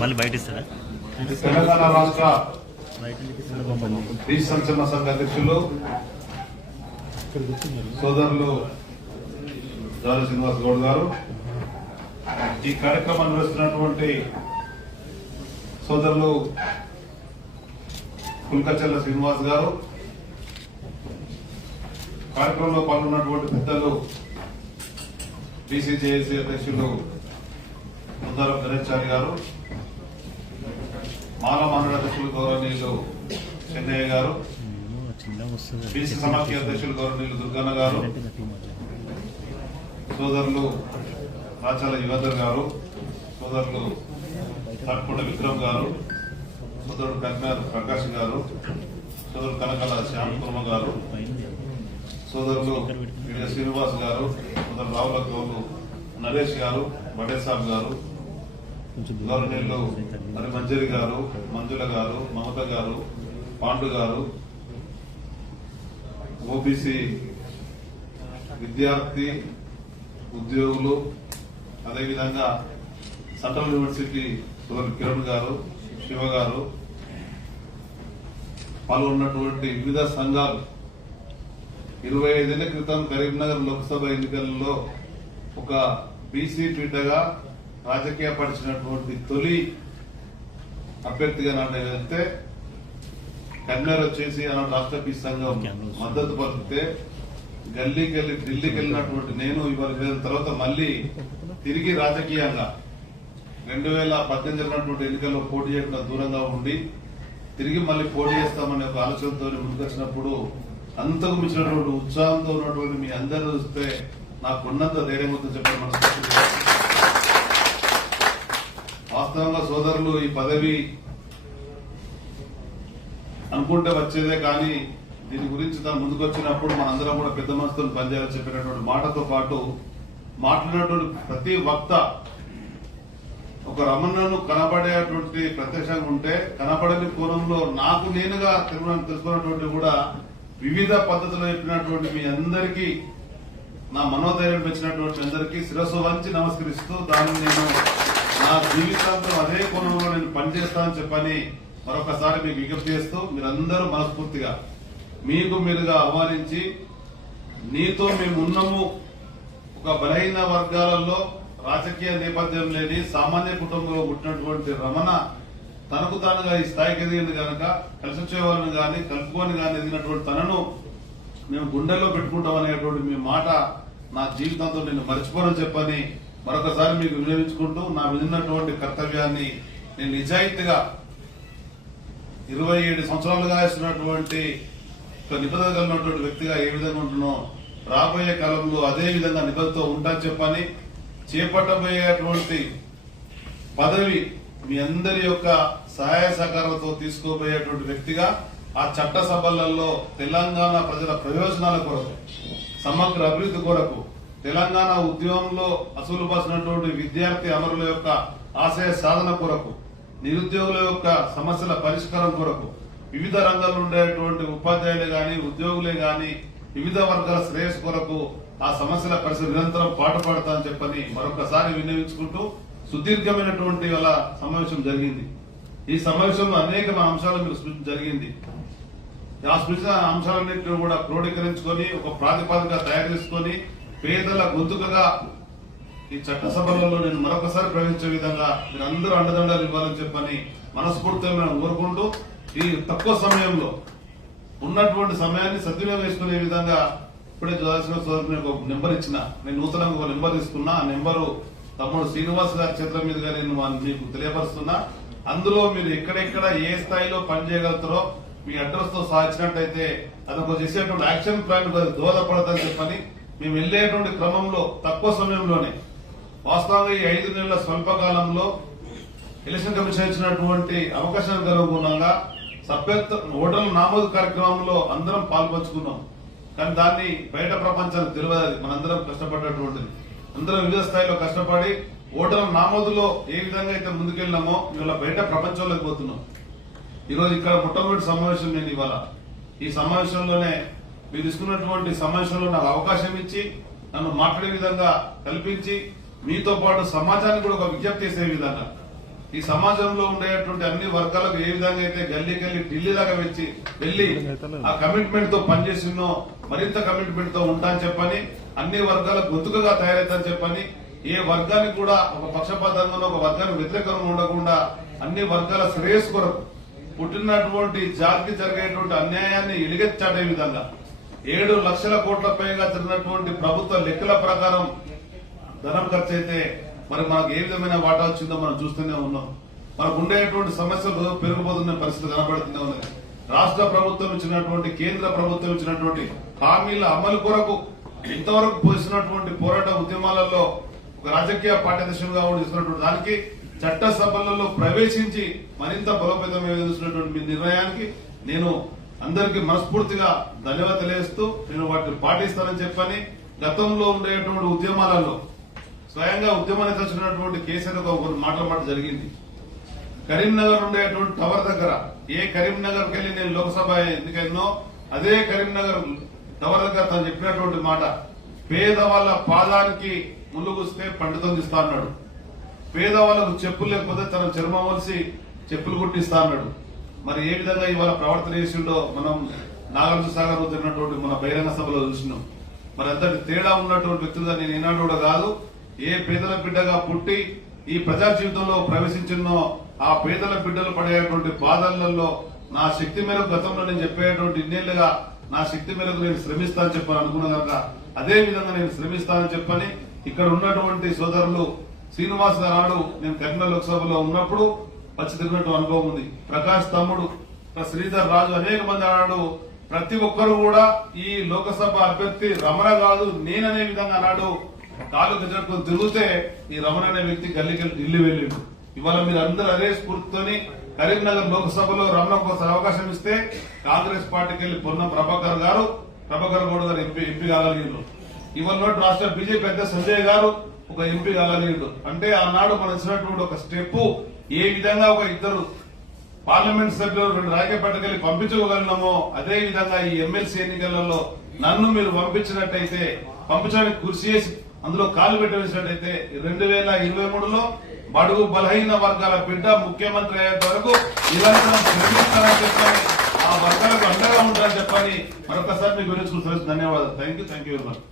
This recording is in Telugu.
మళ్ళీ బయట తెలంగాణ రాష్ట్ర బయట నుంచి సంక్షేమ సంఘ అధ్యక్షులు సోదరులు జాల శ్రీనివాస్ గౌడ్ గారు. ఈ కార్యక్రమం నిర్వహిస్తున్నటువంటి సోదరులు కుల్కచర్ల శ్రీనివాస్ గారు. కార్యక్రమంలో పాల్గొన్నటువంటి పెద్దలు బీసీజేఏసీ అధ్యక్షులు ముద్దారం గణేశారి గారు మాల మండల అధ్యక్షులు గౌరవనీయులు చెన్నయ్య గారు బీసీ సమాఖ్య అధ్యక్షులు గౌరవనీయులు దుర్గన్న గారు సోదరులు రాచాల యువధర్ గారు సోదరులు తట్టుకుంట విక్రమ్ గారు సోదరుడు కన్యార్ ప్రకాష్ గారు సోదరుడు కనకల శ్యామ్ కుర్మ గారు సోదరులు విడియ శ్రీనివాస్ గారు సోదరు రావుల గౌరు నరేష్ గారు బడేసాబ్ గారు గౌరవనీయులు మరి మంజరి గారు మంజుల గారు మమత గారు పాండు గారు ఓబీసీ విద్యార్థి ఉద్యోగులు అదేవిధంగా సెంట్రల్ యూనివర్సిటీ సోదరు కిరణ్ గారు శివ గారు పాల్గొన్నటువంటి వివిధ సంఘాలు ఇరవై ఐదేళ్ళ క్రితం కరీంనగర్ లోక్సభ ఎన్నికలలో ఒక బీసీ బిడ్డగా రాజకీయ పరిచినటువంటి తొలి అభ్యర్థిగా వెళ్తే కన్వీనర్ వచ్చేసి ఆనాడు రాష్ట్ర బీసీ సంఘం మద్దతు పలికితే గల్లీకి వెళ్ళి ఢిల్లీకి వెళ్ళినటువంటి నేను ఇవాళ తర్వాత మళ్ళీ తిరిగి రాజకీయంగా రెండు వేల పద్దెనిమిది జరిగినటువంటి ఎన్నికల్లో పోటీ చేయకుండా దూరంగా ఉండి తిరిగి మళ్ళీ పోటీ చేస్తామనే ఒక ఆలోచనతో ముందుకొచ్చినప్పుడు అంతకు మించినటువంటి ఉత్సాహంతో ఉన్నటువంటి మీ అందరూ చూస్తే నాకు ఉన్నంత ధైర్యం ఉందని చెప్పి మన వాస్తవంగా సోదరులు ఈ పదవి అనుకుంటే వచ్చేదే కానీ దీని గురించి తను ముందుకు వచ్చినప్పుడు మనందరం కూడా పెద్ద మనసుతో పనిచేయాలని చెప్పినటువంటి మాటతో పాటు మాట్లాడినటువంటి ప్రతి వక్త ఒక రమణను కనబడేటువంటి ప్రత్యక్షంగా ఉంటే కనబడని కోణంలో నాకు నేనుగా తెలుసుకున్నటువంటి కూడా వివిధ పద్ధతులు చెప్పినటువంటి మీ అందరికీ నా మనోధైర్యం పెంచినటువంటి అందరికీ శిరస్సు వంచి నమస్కరిస్తూ దాన్ని నేను నా జీవితాంతం అదే కోణంలో నేను పనిచేస్తానని చెప్పని మరొకసారి మీకు విజ్ఞప్తి చేస్తూ మీరందరూ మనస్ఫూర్తిగా మీకు మీరుగా ఆహ్వానించి నీతో మేము ఉన్నాము ఒక బలహీన వర్గాలలో రాజకీయ నేపథ్యం లేని సామాన్య కుటుంబంలో పుట్టినటువంటి రమణ తనకు తానుగా ఈ స్థాయికి ఎదిగింది కనుక కలిసి వచ్చేవాళ్ళని కానీ కలుపుకొని కానీ ఎదిగినటువంటి తనను మేము గుండెల్లో పెట్టుకుంటాం అనేటువంటి మీ మాట నా జీవితంతో నేను మర్చిపోనని చెప్పని మరొకసారి మీకు వినియోగించుకుంటూ నా విధినటువంటి కర్తవ్యాన్ని నేను నిజాయితీగా ఇరవై ఏడు సంవత్సరాలుగా ఇస్తున్నటువంటి ఒక నిబద్ధత కలిగినటువంటి వ్యక్తిగా ఏ విధంగా ఉంటున్నో రాబోయే కాలంలో అదే విధంగా నిబద్ధతో ఉంటా చెప్పని చేపట్టబోయేటువంటి పదవి మీ అందరి యొక్క సహాయ సహకారాలతో తీసుకోబోయేటువంటి వ్యక్తిగా ఆ చట్ట సభలలో తెలంగాణ ప్రజల ప్రయోజనాల కొరకు సమగ్ర అభివృద్ధి కొరకు తెలంగాణ ఉద్యమంలో అసలు విద్యార్థి అమరుల యొక్క ఆశయ సాధన కొరకు నిరుద్యోగుల యొక్క సమస్యల పరిష్కారం కొరకు వివిధ రంగాల్లో ఉండేటువంటి ఉపాధ్యాయులే గాని ఉద్యోగులే గాని వివిధ వర్గాల శ్రేయస్సు కొరకు ఆ సమస్యల పరిస్థితి నిరంతరం పాటుపడతా అని చెప్పని మరొకసారి వినియోగించుకుంటూ సుదీర్ఘమైనటువంటి వాళ్ళ సమావేశం జరిగింది. ఈ సమావేశంలో అనేక అంశాలు మీరు జరిగింది. ఆ స్పృశించిన అంశాలన్నింటినీ కూడా క్రోడీకరించుకొని ఒక ప్రాతిపాదిక తయారు చేసుకొని పేదల గొంతుకగా ఈ చట్టసభలలో నేను మరొకసారి ప్రవేశించే విధంగా మీరు అందరూ అండదండలు ఇవ్వాలని చెప్పని మనస్ఫూర్తిగా కోరుకుంటూ ఈ తక్కువ సమయంలో ఉన్నటువంటి సమయాన్ని సద్వినియోగం చేసుకునే విధంగా ఇప్పుడే చూడాల్సిన ఒక నెంబర్ ఇచ్చిన నేను నూతనంగా ఒక నెంబర్ తీసుకున్నా ఆ నెంబరు తమ్ముడు శ్రీనివాస్ గారి చిత్రం మీదుగా నేను మీకు తెలియపరుస్తున్నా. అందులో మీరు ఎక్కడెక్కడ ఏ స్థాయిలో పనిచేయగలుగుతారో మీ అడ్రస్తో సాధించినట్టయితే అది ఒక చేసేటువంటి యాక్షన్ ప్లాన్ దోహదపడదని చెప్పని మేము వెళ్ళేటువంటి క్రమంలో తక్కువ సమయంలోనే వాస్తవంగా ఈ ఐదు నెలల స్వల్పకాలంలో ఎలక్షన్ కమిషన్ ఇచ్చినటువంటి అవకాశానికి అనుగుణంగా సభ్యత్వ ఓటర్ల నామోదు కార్యక్రమంలో అందరం పాల్పంచుకున్నాం. కానీ దాన్ని బయట ప్రపంచానికి తెలియదు మనందరం కష్టపడ్డటువంటిది. అందరం వివిధ స్థాయిలో కష్టపడి ఓటర్ల నామోదులో ఏ విధంగా అయితే ముందుకెళ్ళినామో ఇవాళ బయట ప్రపంచంలోకి పోతున్నాం. ఈరోజు ఇక్కడ మొట్టమొదటి సమావేశం నేను ఇవాళ. ఈ సమావేశంలోనే మీరు తీసుకున్నటువంటి సమావేశంలో నాకు అవకాశం ఇచ్చి నన్ను మాట్లాడే విధంగా కల్పించి మీతో పాటు సమాజానికి కూడా ఒక విజ్ఞప్తి చేసే విధంగా. ఈ సమాజంలో ఉండేటువంటి అన్ని వర్గాలకు ఏ విధంగా అయితే గల్లీ గల్లీ ఢిల్లీ దాకా వచ్చి వెళ్ళి ఆ కమిట్మెంట్తో పనిచేసిందో మరింత కమిట్మెంట్తో ఉంటా అని చెప్పని అన్ని వర్గాల గొంతుకగా తయారైతా చెప్పని ఏ వర్గానికి కూడా ఒక పక్షపాతంగా ఒక వర్గానికి వ్యతిరేకంగా ఉండకుండా అన్ని వర్గాల శ్రేయస్సు కొరకు పుట్టినటువంటి జాతికి జరిగేటువంటి అన్యాయాన్ని ఎలుగెచ్చాడే విధంగా ఏడు లక్షల కోట్ల పైగా జరిగినటువంటి ప్రభుత్వ లెక్కల ప్రకారం ధనం ఖర్చు అయితే మరి మనకు ఏ విధమైన వాటా వచ్చిందో మనం చూస్తూనే ఉన్నాం. మనకు ఉండేటువంటి సమస్యలు పెరిగిపోతున్న పరిస్థితి కనబడుతూనే ఉన్నది. రాష్ట్ర ప్రభుత్వం ఇచ్చినటువంటి కేంద్ర ప్రభుత్వం ఇచ్చినటువంటి హామీల అమలు కొరకు ఇంతవరకు పోసినటువంటి పోరాట ఉద్యమాలలో ఒక రాజకీయ పార్టీ అధ్యక్షులుగా కూడా ఇస్తున్నటువంటి దానికి చట్ట సభలలో ప్రవేశించి మరింత బలోపేతం చేస్తున్నటువంటి మీ నిర్ణయానికి నేను అందరికీ మనస్ఫూర్తిగా ధన్యవాదాలు తెలియజేస్తూ నేను వాటిని పాటిస్తానని చెప్పని గతంలో ఉండేటువంటి ఉద్యమాలలో స్వయంగా ఉద్యమాన్ని తెచ్చినటువంటి కేసీఆర్ ఒక ఒక మాటల మాట జరిగింది. కరీంనగర్ ఉండేటువంటి టవర్ దగ్గర ఏ కరీంనగర్ కెళ్ళి నేను లోక్సభ ఎన్నికైనో అదే కరీంనగర్ టవర్ దగ్గర తను చెప్పినటువంటి మాట పేదవాళ్ళ పాదానికి ములుగుస్తే పండుతం ఇస్తా అన్నాడు. పేదవాళ్ళకు చెప్పులు లేకపోతే తన చర్మం వలిసి చెప్పులు కుట్టిస్తా అన్నాడు. మరి ఏ విధంగా ఇవాళ ప్రవర్తన చేసిండో మనం నాగార్జున సాగర్ జరిగినటువంటి మన బహిరంగ సభలో చూసినాం. మరి అంతటి తేడా ఉన్నటువంటి వ్యక్తులుగా నేను ఏనాడు కూడా కాదు ఏ పేదల బిడ్డగా పుట్టి ఈ ప్రజా జీవితంలో ప్రవేశించినో ఆ పేదల బిడ్డలు పడేటువంటి బాధలలో నా శక్తి మేరకు గతంలో నేను చెప్పేటువంటి ఇన్నేళ్ళుగా నా శక్తి మేరకు నేను శ్రమిస్తానని చెప్పని అనుకున్న కనుక అదే విధంగా నేను శ్రమిస్తానని చెప్పని ఇక్కడ ఉన్నటువంటి సోదరులు శ్రీనివాస్ నాడు నేను కరీంనగర్ లోక్సభలో ఉన్నప్పుడు వచ్చి తిరిగినట్టు అనుభవం ఉంది. ప్రకాష్ తమ్ముడు శ్రీధర్ రాజు అనేక మంది ఆనాడు ప్రతి ఒక్కరు కూడా ఈ లోకసభ అభ్యర్థి రమణ కాదు నేననే విధంగా అన్నాడు. కాలు గజట్టుకుని తిరిగితే ఈ రమణ అనే వ్యక్తి గల్లీకి ఢిల్లీ వెళ్ళిండు. ఇవాళ మీరు అందరూ అదే స్ఫూర్తితోని కరీంనగర్ లోక్సభలో రమణ కోసం అవకాశం ఇస్తే కాంగ్రెస్ పార్టీకి వెళ్ళి పొన్న ప్రభాకర్ గారు ప్రభాకర్ గౌడ్ గారు ఎంపీ ఎంపీ కాగలిగినారు ఇవాళ రాష్ట్ర బీజేపీ పెద్ద సంజయ్ గారు ఒక ఎంపీ కాగలిగిండు. అంటే ఆనాడు మనం ఇచ్చినటువంటి ఒక స్టెప్ ఏ విధంగా ఒక ఇద్దరు పార్లమెంట్ సభ్యులు రెండు రాజకీయ పట్టకెళ్ళి పంపించగలిగినామో అదే విధంగా ఈ ఎమ్మెల్సీ ఎన్నికలలో నన్ను మీరు పంపించినట్టయితే పంపించడానికి కృషి చేసి అందులో కాలు పెట్టవేసినట్టయితే రెండు వేల ఇరవై మూడులో బడుగు బలహీన వర్గాల బిడ్డ ముఖ్యమంత్రి అయ్యేంత వరకు నిరంతరం శ్రమిస్తానని చెప్పని ఆ వర్గాలకు అండగా ఉంటారని చెప్పని మరొకసారి మీకు గురించి ధన్యవాదాలు. Thank you thank you very much